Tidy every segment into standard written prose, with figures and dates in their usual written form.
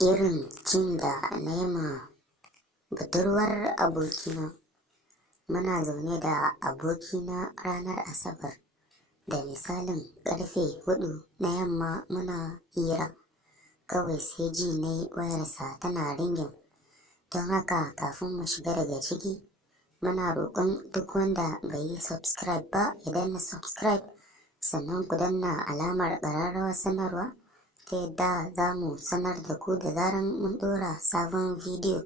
irin cin da na yi ma budurwar abokina. Muna zaune da abokina ranar Asabar da misalin ƙarfe 4 na yamma muna hira. Kawai sai ji na yi wayarsa tana ringin. Don haka kafin mu shiga daga ciki, muna roƙon duk wanda bai yi subscribe ba ya danna subscribe, sannan ku danna alamar ƙararrawar sanarwa ta yadda za mu sanar da ku da zaran mun ɗora sabon bidiyo.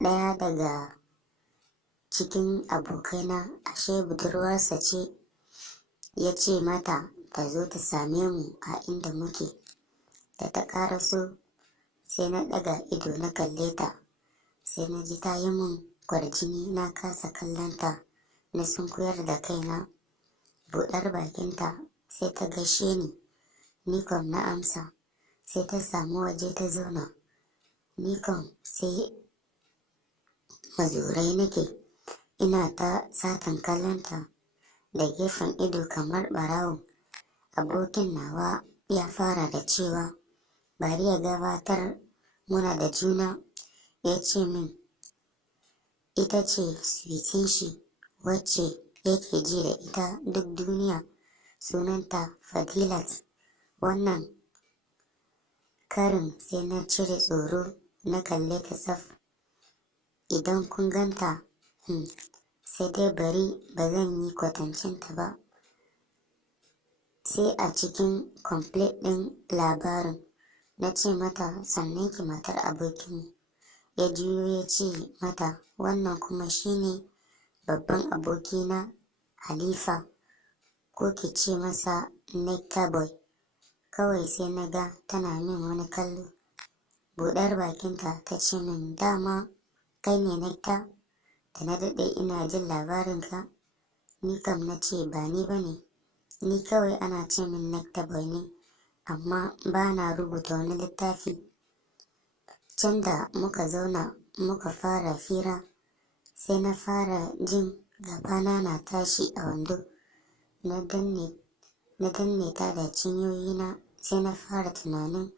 Ɗaya daga cikin abokaina, ashe budurwarsa ce, ya ce mata ta zo ta same mu a inda muke. Da ta ƙaraso sai na ɗaga ido na kalle ta, sai na ji ta yi min kwarjini, na kasa kallonta. Na sunkuyar da kaina, buɗar bakinta sai ta gaishe ni, ni kam na amsa. Sai ta samu waje ta zauna, ni kam sai mazurai nake, ina ta satan kallonta da gefen ido kamar ɓarawo. Abokin nawa ya fara da cewa bari ya gabatar muna da juna. Ya ce min ita ce sweetin shi wacce yake ji da ita duk duniya, sunanta Fadilat. Wannan karin sai na cire tsoro na kalle ta tsaf. Idan kun ganta, sai dai bari ba zan yi kwatancinta ba. Sai a cikin complete ɗin labarin na ce mata sannan ki matar abokinmu. Ya juyo ya ce mata wannan kuma shine babban abokina Halifa, ko ki ce masa Nectar Boy. Kawai sai na ga tana min wani kallo. Buɗar bakinta ta ce min dama kai ne Nectar, da na daɗe ina jin labarinka. Ni kam na ce ba ni ba ne, ni kawai ana ce min Nectar Boy ne, amma ba na rubuta wani littafi. Can da muka zauna muka fara fira, sai na fara jin gabana na tashi a wando. Na danne ta da cinyoyina, sai na fara tunanin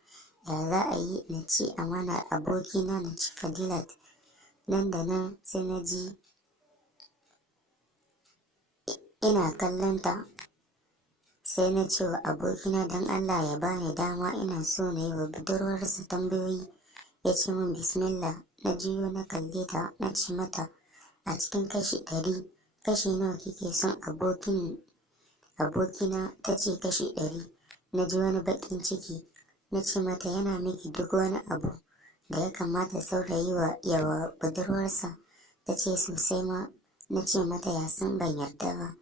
ya za a yi na ci amanar abokina na ci Fadilat. Nan da nan sai na ji ina kallonta, sai na ce wa abokina don Allah ya bani dama, ina so na yi wa budurwarsa tambayoyi. Ya ce min bismillah. Na juyo na kalle ta na ce mata a cikin kashi 100 kashi nawa kike son abokina? Ta ce kashi 100. Na ji wani baƙin ciki. Na ce mata yana miki duk wani abu da ya kamata saurayi yawa budurwarsa. Ta ce sosai ma. Na ce mata ya san ban yarda ba,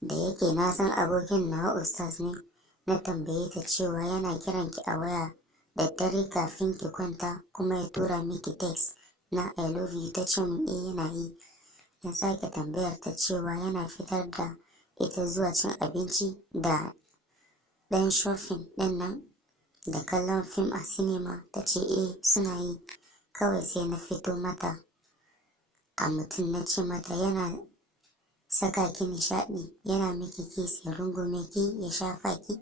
da yake na san abokin nawa ustaz ne. Na tambaye ta cewa yana kiranki a waya da dare kafin ki kwanta kuma ya tura miki text na I love you. Ta ce min yana yi. Na sake tambayar ta cewa yana fitar da ita zuwa cin abinci da ɗan shopping ɗin nan da kallon fim a sinima. Ta ce suna yi. Kawai sai na fito mata a mutum na ce mata yana saka ki nishaɗi, yana miki kiss, ya rungume ki, ya shafa ki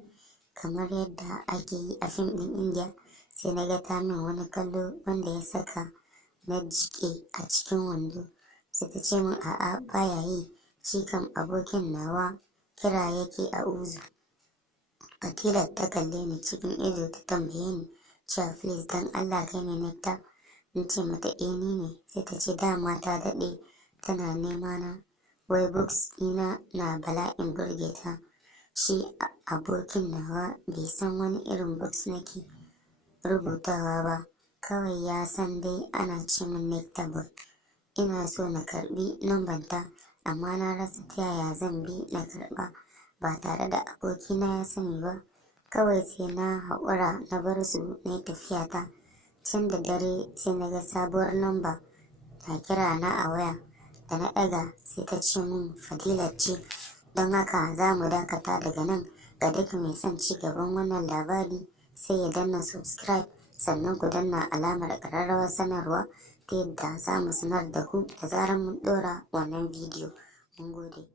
kamar yadda ake yi a fim ɗin India. Sai na ga ta min wani kallo wanda ya saka na jike a cikin wando. Sai ta ce min a'a baya yi, shi kam abokin nawa kira yake a uzu. Fadilat ta kalle ni cikin ido ta tambaye ni cewa please dan Allah kai ne Nectar? Na ce mata ni ne. Sai ta ce dama ta daɗe tana nema na, wai books ɗina na bala'in burge ta. Shi abokin nawa bai san wani irin books nake rubutawa ba, kawai ya san dai ana ce min Nectar Boy. Ina so na karɓi lambanta, amma na rasa ta yaya zan bi na karɓa ba tare da abokina ya sani ba. Kawai sai na haƙura na bar su na yi tafiyata. Can da dare sai na ga sabuwar lamba na kira na a waya. Da na ɗaga sai ta ce min Fadilat ce. Don haka za mu dakata daga nan. Ga duk mai son ci gaban wannan labari sai ya danna subscribe, sannan ku danna alamar ƙararrawar sanarwa ta yadda za mu sanar da ku da zarar mun ɗora wannan bidiyo. Mun gode.